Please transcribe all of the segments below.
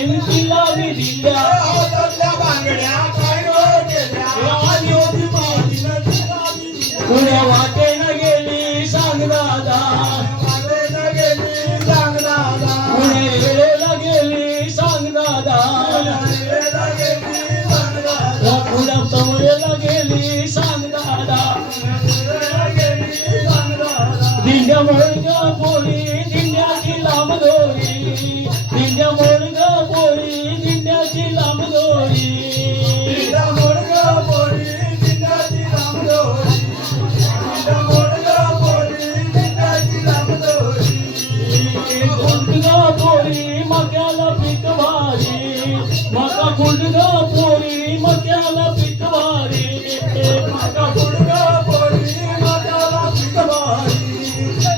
घेऊन तिला मी दिल्या बांगड्या काय केल्या आली होती माझीला तिला मी दिल्या पुण्या वाटेनं गेली सांग दादा वाटेनं गेली सांग दादा पुणे वेळेला गेली सांग दादा वेळेला गेली सांग दादा पुण्या तवळेला गेली सांग दादा वेळेला गेली सांग दादा दिंड्या मोळगा पोळी दिंड्याची लांब दोरी दिंड्या मोळगा पोळी दिंड्याची लांब दोरी दिंड्या मोळगा पोळी दिंड्याची लांब दोरी दिंड्या मोळगा पोळी दिंड्याची लांब दोरी गुंडगा पोळी मक्याला पीक भारी मका गुंडगा पोळी मक्याला पीक भारी माका गुडगा पोळी माकाला पीक भारी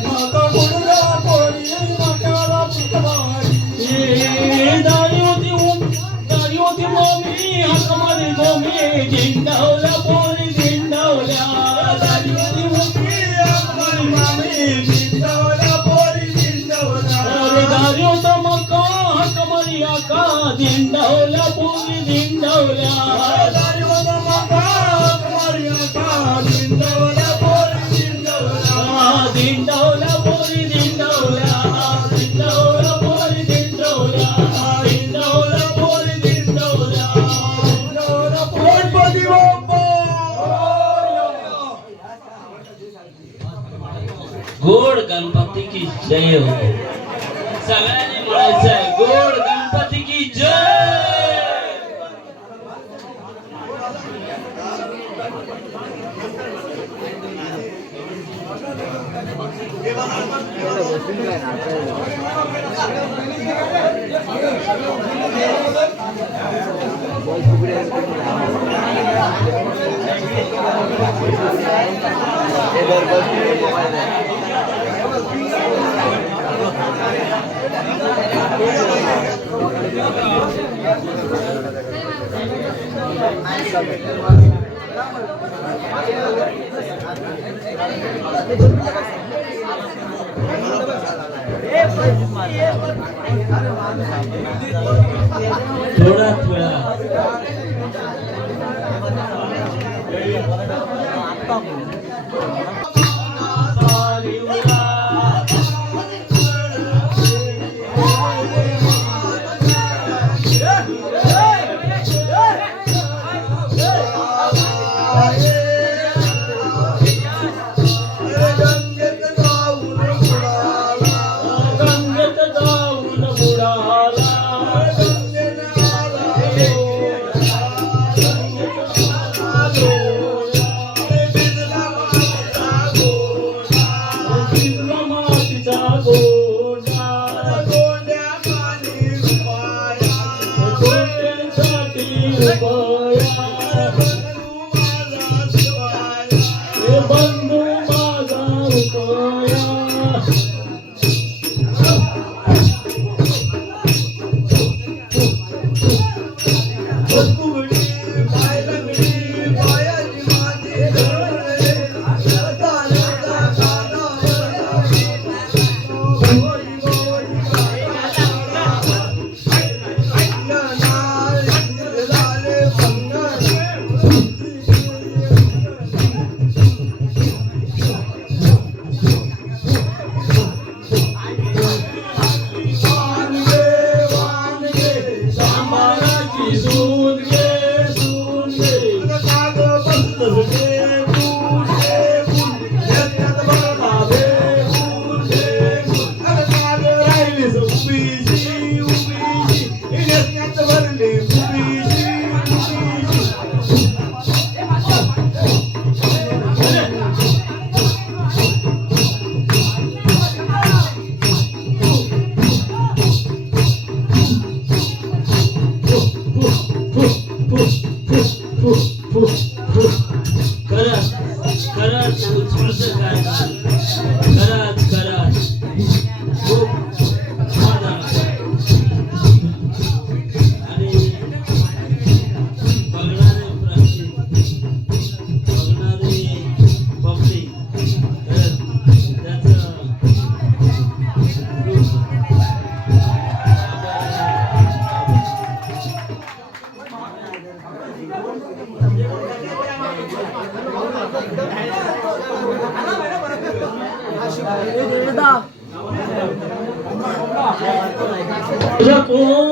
माका गुडगा पोळी माकाला पीक भारी दारी होती मोमी हकमारी गोमी दिंडावल्या पोळी दिंडावल्या दारी होती मोमी हकमारी मामी दिंडावल्या पोळी दिंडावल्या दारी होता मका हकमारी आका दिंडावल्या पोळी दिंडावल्या दारी होता मका हकमारी आका दिंडावल्या पोळी दिंडावल्या दिंडावल्या पोळी दिंडावल्या दिंडावल्या पोळी दिंडावल्या दिंडावल्या पोळी दिंडावल्या गणपती बाप्पा गोड गणपती की जय हो सगळ्यांनी म्हणायचं आहे गोड गणपती की जय थोडाच वेळा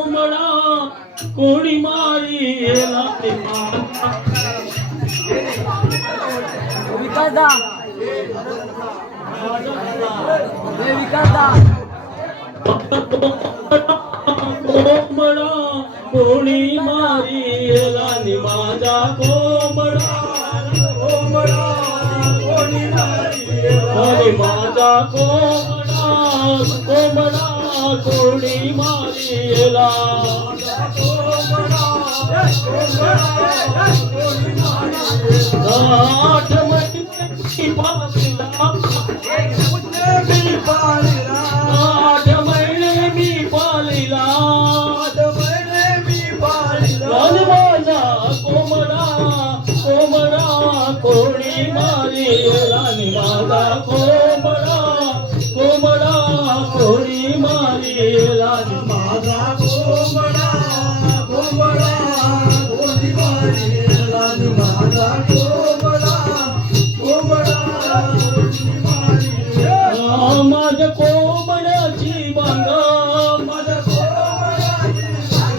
कोंबडा कोणी मारिला विकास दा विकास दा कोंबडा कोणी मारिला नि माझा कोंबडा कोंबडा कोणी मारिला आणि माझा कोंबडा कोंबडा कोणी मारिला आठ महिने पाहिला मी पाळला आठ महिने मी पालिला मी पाळला आणि माझा कोंबडा कोंबडा कोणी मारिला आणि माझा कोंबडा कोंबडा कोणी मारिला माझा कोंबडा कोंबडा कोणी मारिला माझा कोंबडा कोंबडा कोणी मारिला माझ्या कोंबड्याची बांगा माझा कोंबड्याची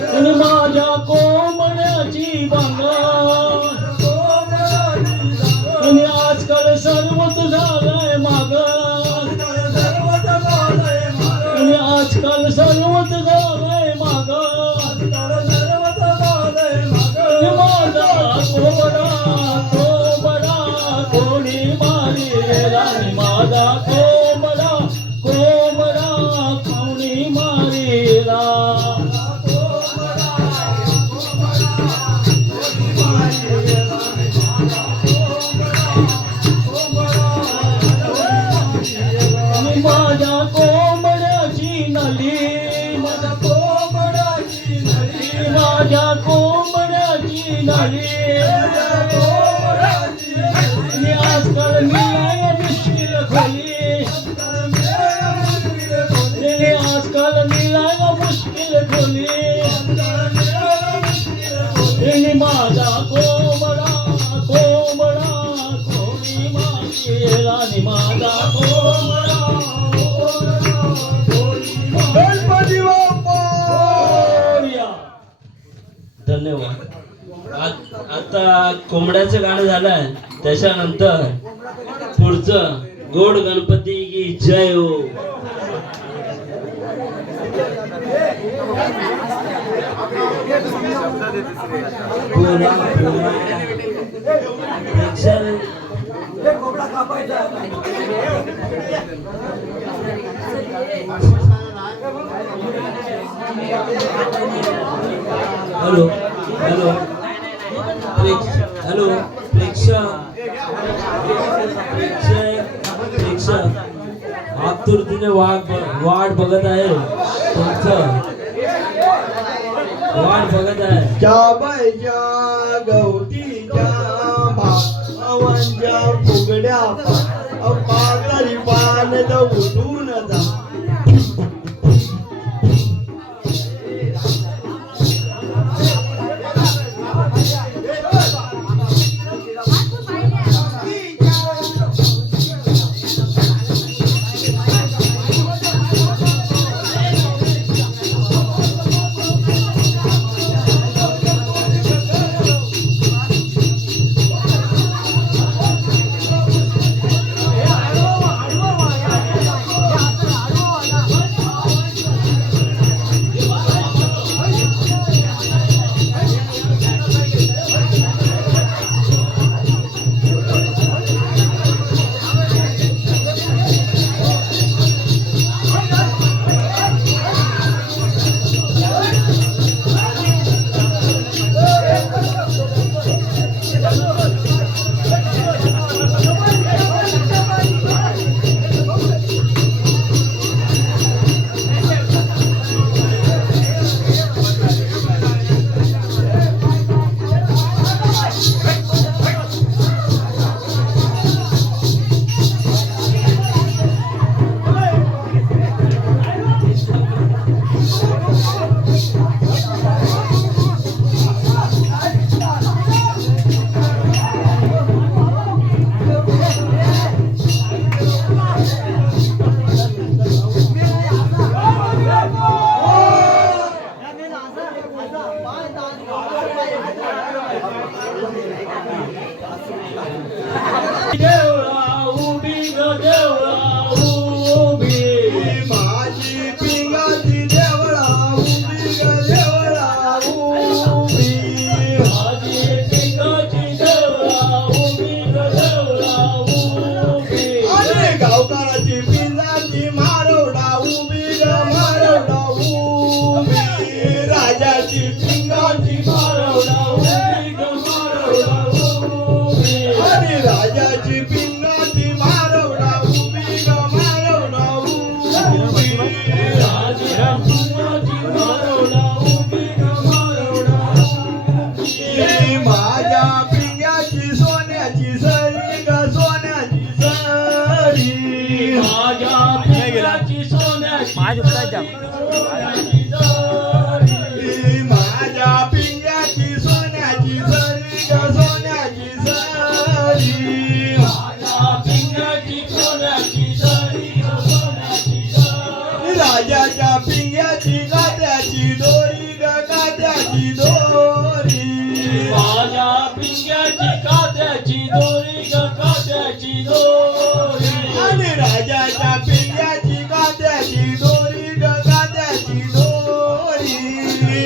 आणि माझ्या कोंबड्याची बांगा आणि आजकाल सर्वच झालंय माग आणि आजकाल सर्वच झालंय माग माझा कोंबडा कोंबडा कोणी मारिला आणि माझा कोंबडा कोंबडा कोणी मारिला आणि माझ्या कोंबड्याची नली माझ्या कोंबड्याची नली माझ्या कोंबड्याची नली आणि आजकाल मिळाय मुश्किल खोली आजकाल मिळाय मुश्किल खोली आणि माझा कोंबडा कोंबडा कोणी मारिला आणि माझा कोंबडा गणपती बाप्पा मोरया. धन्यवाद. आता कोंबड्याचं गाणं झालंय त्याच्यानंतर पुढचं गोड गणपती की जय हो. बोला, बोला. हॅलो हॅलो हॅलो प्रेक्षक आतुरतेने वाट बघत आहे तुमचं वाट बघत आहे ज्या बाईच्या गवतीच्या भावांच्या फुगड्या पातारी पान उठून जा देवळा उभी ग देवळा उभी माझी पिंगाची देवळा उभी ग देवळा उभी माझी पिंगाची देवळा उभी ग देवळा उभी अरे गावकाराची पिंजाची मारवडा उभी ग मारवडा उभी राजाची पिंगाची मारवडा उभी ग मारवडा उभी अरे राजाची पिंगाची मारवडा उभी ग मारवडा उभी राजा पिंगाची मारवडा उभी ग मारवडा ही माझ्या पिंग्याची सोन्याची सरी ग सोन्याची सरी माझ्या पिंगाची सोन्याची सोन्याची जरी ही माझ्या पिंग्याची सोन्याची सरी ग सोन्याची सरी माझ्या पिंगाची सोन्याची जरी ग सोन्याची जरी राजाच्या पिंग्याची गाद्याची दोरी ग गाद्याची दोरी माझ्या पिंग्याची कात्याची दोरी ग कात्याची दोरी आणि राजाच्या पिंग्याची गाद्याची दोरी ग गाद्याची दोरी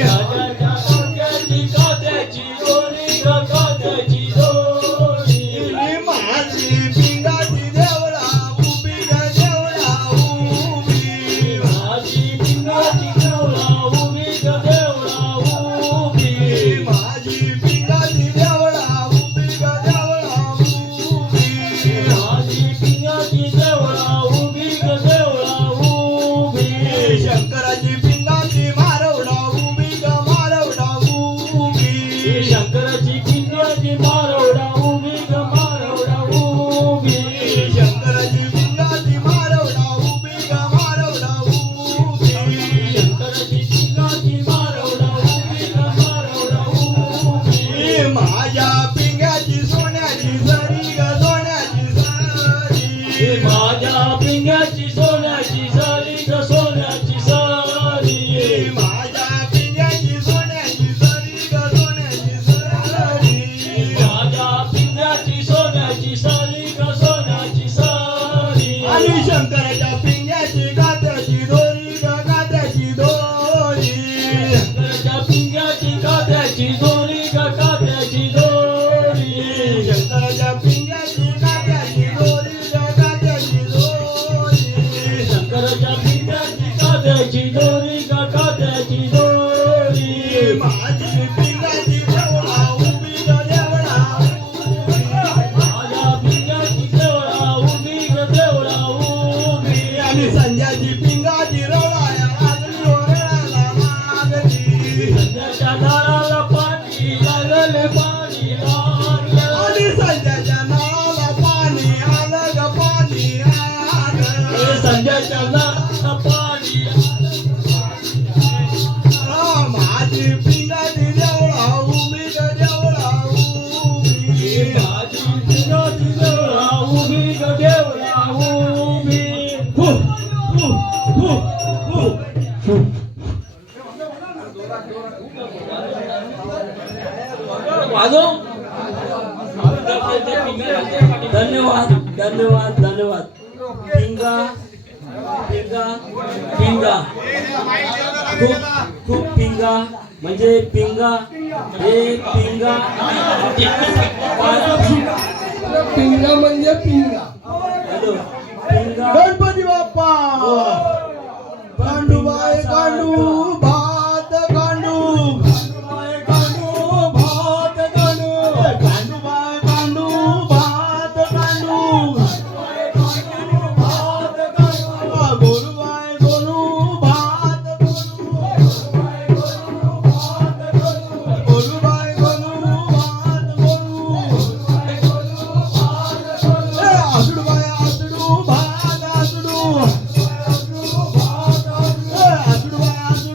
राजाच्या पिंग्याची कात्याची दोरी ग कात्याची दोरी ही माझी पिंगाची देवळा उभी ग देवळा उभी माझी पिंगाची देवळा उभी ग देवळा उभी ही माझी पिंगाची देवळा उभी ग देवळा उभी माझी पिंगाची देवळा उभी ग देवळा उभी शंकराची पिंगाची मारवडा उभी ग मारवडा उभी शंकराची पिंगाची मारवडा उभी ग मारवडा उभी शंकराची पिंगाची मारवडा उभी ग मारवडा उभी शंकराची पिंगाची मारवडा उभी ग मारवडा उभी ही माझ्या पिंग्याची सोन्याची सरी ग सोन्याची सरी माझ्या पिंगाची सोन्याची सारी ग सोन्याची सारी ही माझ्या पिंग्याची सोन्याची सरी ग सोन्याची सरी माझ्या पिंगाची सोन्याची सारी ग सोन्याची सारी आणि शंकराच्या पिंग्याची गात्याची दोरी ग गात्याची दोरी शंकराच्या पिंगाची कात्याची दोरी ग कात्याची दोरी शंकराच्या पिंग्याची गात्याची दोरी ग गात्याची दोरी शंकराच्या पिंगाची कात्याची दोरी ग कात्याची दोरी माझी पिंगाची देवळा उभी ग देवळा माझ्या पिंगाची देवळा उभी ग देवळा उभी आणि संध्याची पिंगाची रवळाया लागली ओरळाला लागली सध्याच्या दाराला पाणी लागले पाणी लागले आणि संध्याच्या नावाला पाणी आलं ग पाणी आलं संध्याच्या दाराला पाणी माझी पिंगाची देवळा उभी ग देवळा उभी माझी पिंगाची देवळा उभी ग देवळा उभी हु, हु, हु, हु, हु. वाजव धन्यवाद धन्यवाद धन्यवाद पिंगा पिंगा पिंगा खूप खूप पिंगा म्हणजे पिंगा हे पिंगा पिंगा म्हणजे पिंगा हॅलो पिंगा गणपती बाप्पा गांडूबाई गांडू भात गांडू गांडू भात गांडू गांडूबाई गांडू भात गांडू भात गांडू गोलूबाई गोलू भात गोलूबाई गोलू भात गोलू आसडूबाई आसडू भात आसडू आसडूबाई आसडू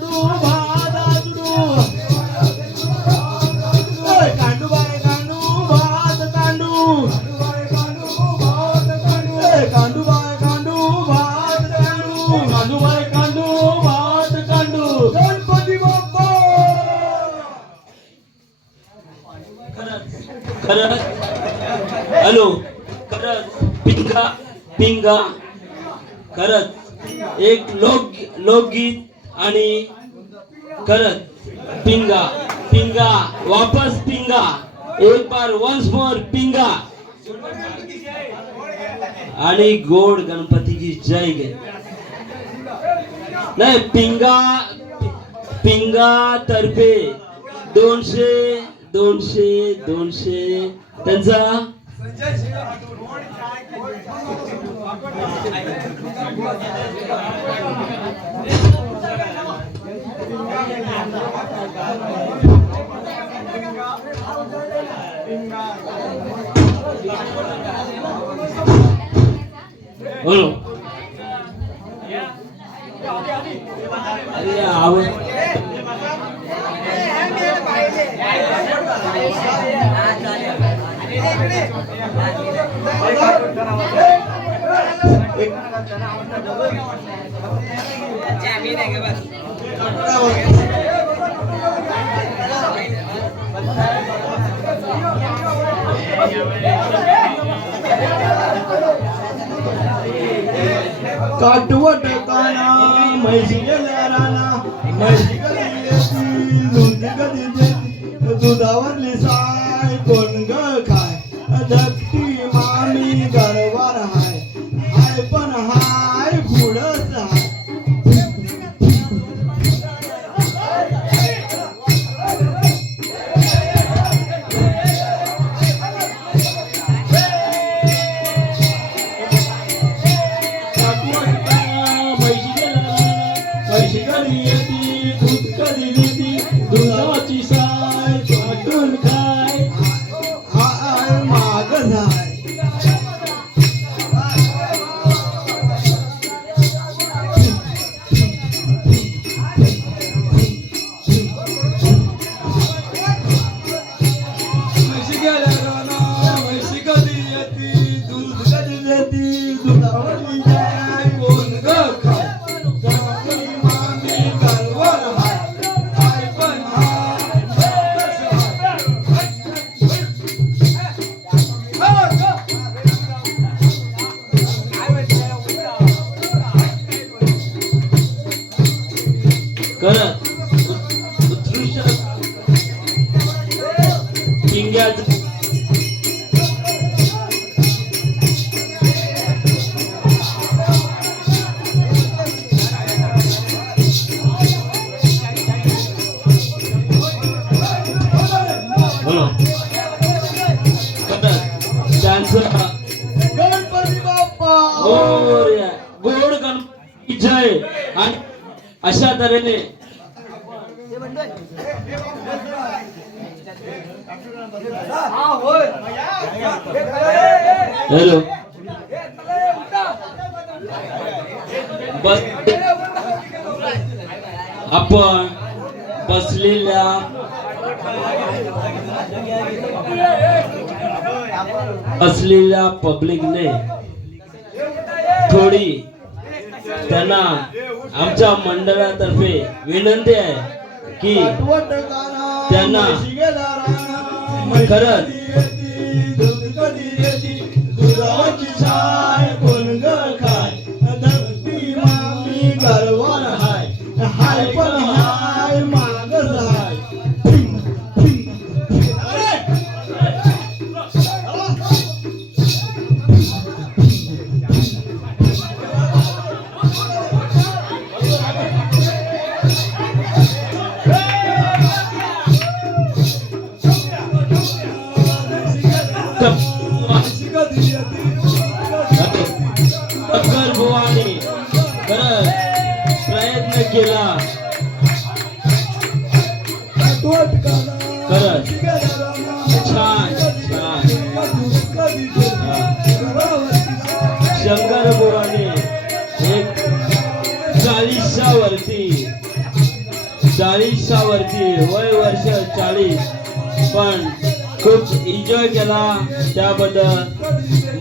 खरंच हॅलो खरंच पिंगा पिंगा खरंच एक लोकगीत आणि खरंच पिंगा पिंगा वापस पिंगा एक बार वन्स मोर पिंगा आणि गोड गणपती की जय गे नाही पिंगा पिंगा तर्फे 200 त्यांचा बोलो अरे आवाज काटवट काना म्हैशी गेल्या राना म्हैशी गेली दूध कधी देती दुधावरली साय कोण ग खाय धकटी मामी गरवार हाय हाय पण हाय पुढंच हाय दुधाची साय वाटून खाय हाय माग झाय म्हैशी गेल्या राना म्हैशी कधी येती दूध कधी देती दुधावरली जाय कोण ग खाय धकटी मामी गरवार हाय हाय पण हाय करत उत्कृष्ट पिंग्याच बोलो करत त्यांचं गणपती बाप्पा गोड गणपती जय आणि अशा तऱ्हेने हॅलो आपण बसलेल्या असलेल्या पब्लिकने थोडी त्यांना आमच्या मंडळातर्फे विनंती आहे की त्यांना खरंच दुधाची साय कोण ग खाय धकटी मामी गरवार हाय हाय पण हाय माग हाय अक्कर बुवाने खरंच प्रयत्न केला खरंच छान छान शंकर बुवाने एक 40 वरती वय वर्ष 40 पण खूप एन्जॉय केला त्याबद्दल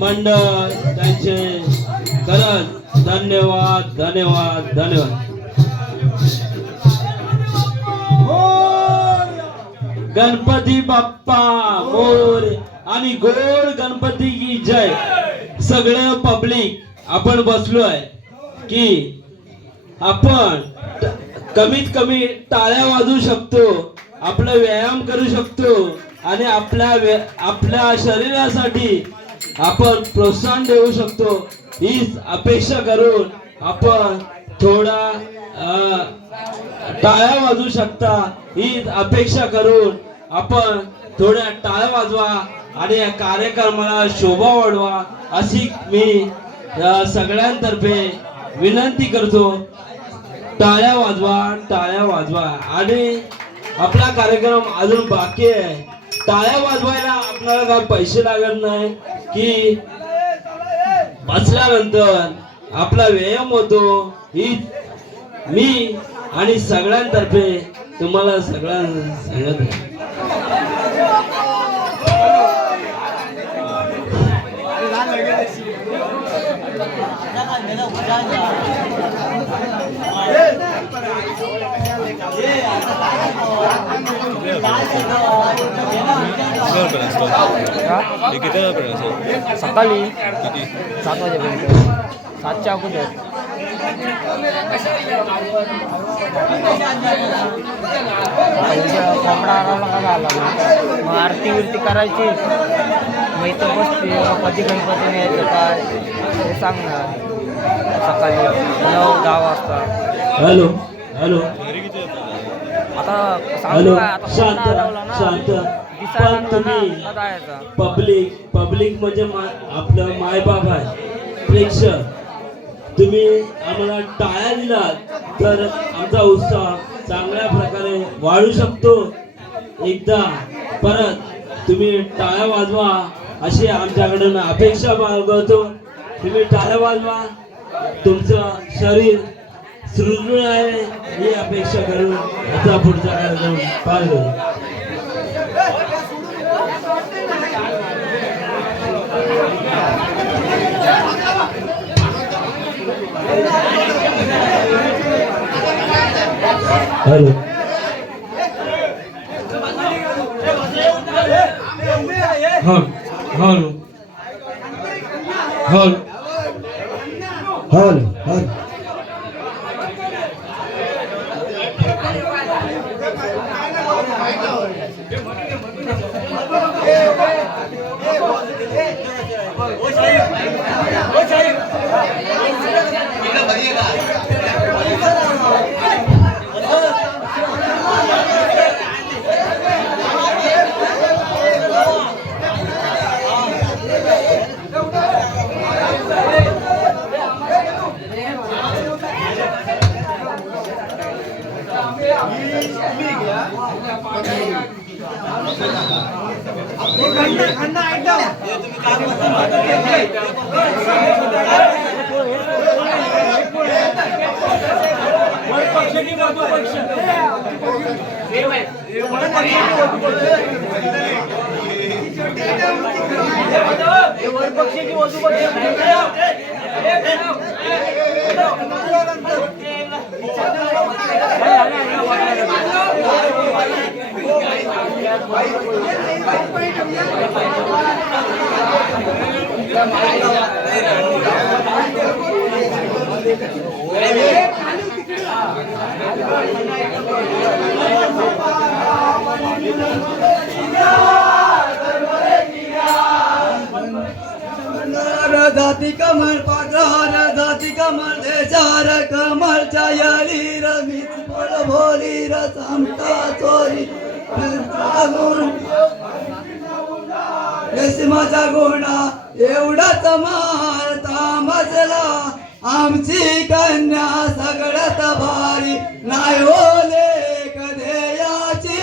मंडळ त्यांचे खरंच धन्यवाद धन्यवाद धन्यवाद गणपती बाप्पा मोरया आणि गोड गणपती की जय. सगळं पब्लिक आपण बसलोय की आपण कमीत कमी टाळ्या वाजवू शकतो, आपला व्यायाम करू शकतो आणि आपल्या शरीरासाठी आपण प्रोत्साहन देऊ शकतो. हीच अपेक्षा करून आपण थोडा टाळ्या वाजवू शकता. हीच अपेक्षा करून आपण थोड्या टाळ्या वाजवा आणि या कार्यक्रमाला शोभा वाढवा अशी मी सगळ्यांतर्फे विनंती करतो. टाळ्या वाजवा, टाळ्या वाजवा. आणि आपला कार्यक्रम अजून बाकी आहे. टाळ्या वाजवायला आपल्याला काय पैसे लागत नाही की बसल्यानंतर आपला व्यायाम होतो. ही मी आणि सगळ्यांतर्फे तुम्हाला सगळ्यांना सांगत आहे. सकाळी 7 वाजेपर्यंत 7च्या अगोदर. कोंबडा आरामला झाला मग आरती विरती करायची. मग इथं बसते. कधी गणपती न्यायचं काय हे सांगणार. सकाळी 9-10 वाजता. हॅलो हॅलो आता हॅलो. सांगतो काय, आता शांत कोंबडा लावला ना शांत. दिसायला पण लागला तुम्ही ना, आता जायचा. पब्लिक म्हणजे आपलं मायबाप आहे, प्रेक्षक. तुम्ही आम्हाला टाळ्या दिलात तर आमचा उत्साह चांगल्या प्रकारे वाढू शकतो. एकदा परत तुम्ही टाळ्या वाजवा अशी आमच्याकडून अपेक्षा बाळगतो. तुम्ही टाळ्या वाजवा, तुमचं शरीर सुदृढ आहे ही अपेक्षा करून आता पुढचा कार्यक्रम पार करू. Hello hello hello hello hello. जाती कमल पाग्रहार जाती कमल देशार कमल चायली रमीच बोल भोली रसामता चोरी रेशमाचा गोणा एवढाच मार तांबसला आमची कन्या सगळ्यात भारी नाही ओले कधेयाची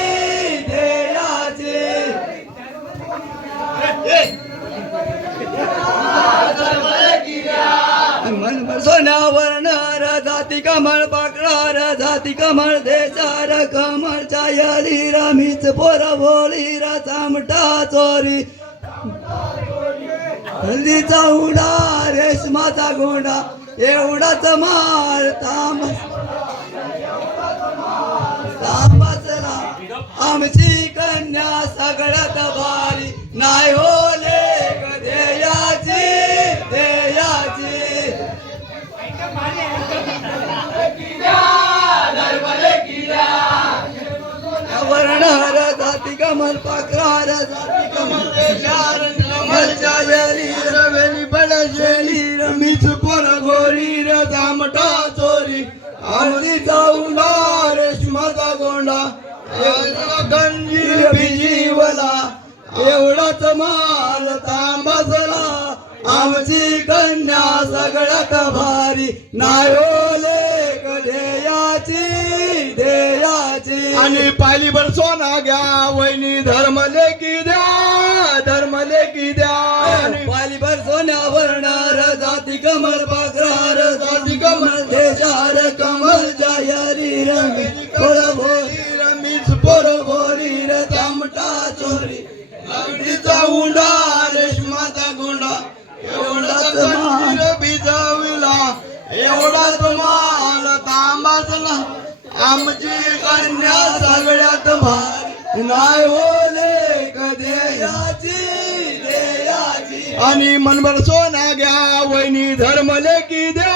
देयाची मन सोन्यावर नार जाती कमळ पाकळार जाती कमळ देशार कमळ चायली रमीच पोर भोळी चामटा चोरी हल्दीचा उडा रेशमाचा गोंडा एवढाच मार तांबसला आमची कन्या सगळ्यात भारी नाही होले देयाची देयाची वर्णहार जाती कमल पाकरार जाती कमल देशार कमलच्या येली रवेली बडशेली रमीच पर गोरी र दामटा चोरी आरती जाऊला रेशमाचा गोंडा गंजीर बिजीवला एवढाच माल तांबासला आमची कन्या सगळ्यात भारी नायोले देयाची देयाची आणि पायली भर सोना घ्या वहिनी धर्मले की द्या पायली भर सोन्यावर नार जाती कमल पाकरार जाती कमल देशार कमल जायरी रंगी भोरी रमीच पोर भोरी र तामटा चोरी अगडीचा उंडा रेशमाचा गोंडा एवढाच माल भिजविला एवढाच माल तांबासला आमची कन्या सगळ्यात भारी नाही होले देयाची देयाची आणि मनभर सोना घ्या वहिनी धर्मले की द्या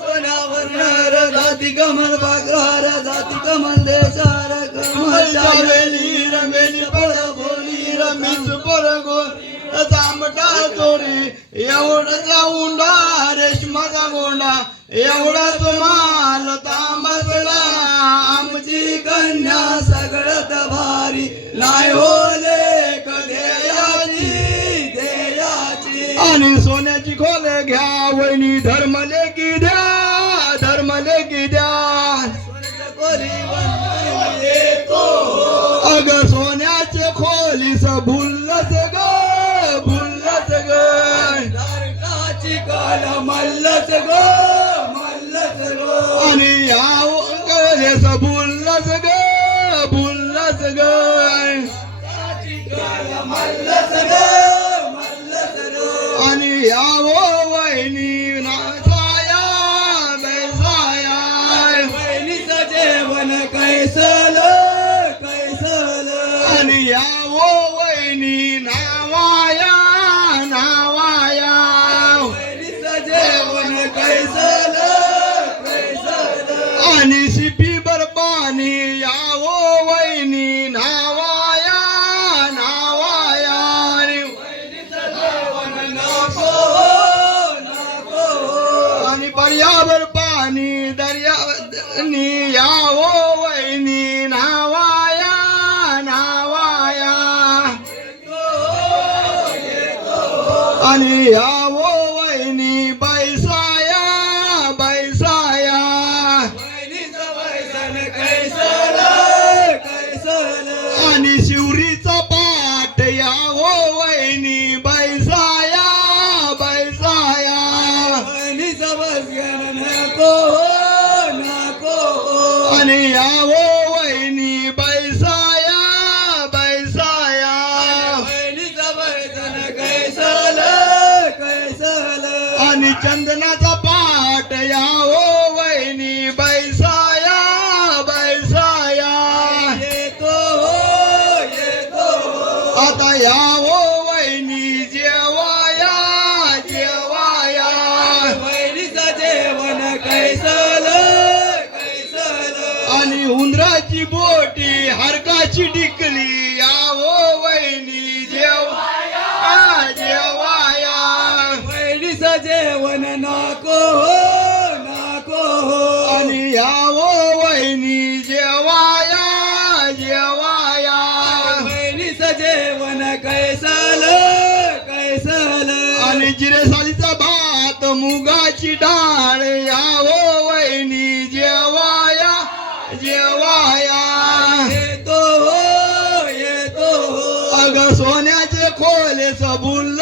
सोन्यावर नार जाती कमल पाकरार जाती कमल देशार कमल जावेली रमेली पळ बोली रमीच पर गोरी तांबटा चोरी एवढा उंडा रेशमाचा गोंडा एवढाच माल तांबासला आमची कन्या सगळ्यात भारी नाही होले देयाची आणि सोन्याची खोले घ्या वहिनी धर्मले की द्या अग सोन्याचे खोलीस भुल्लच ग नरकाची काल मल्लच ग आणि या खोलीस भुल्लच ग आणि या वहिनी नासाया बैसाया वहिनीचं जेवण कैसल आणि या वहिनी नावाया वहिनीचं जेवण कैसल आणि शिपी बर पाणी या वहिनी नावाया आणि पर्यावर पाणी दर्या यावो वहिनी नावाया आणि यावो वहिनी बैसाया आणि शिवरीचा पाठ यावो वहिनी बैसाया आणि यावो वहिनी बैसाया आणि चंदनाचा पाठ यावो वहिनी बैसाया येतो आता यावो वहिनी जेवाया वहिनीचं जेवण कैसल आणि उंदराची बोटी हरकाची टिकली यावो वहिनी जेवाया वहिनीचं जेवण नको आणि यावो वहिनी जेवाया वहिनीचं जेवण कैसल आणि जिरेसालीचा भात मुगाची डाळ यावो वहिनी जेवाया येतो अग सोन्याचे खोले सबुल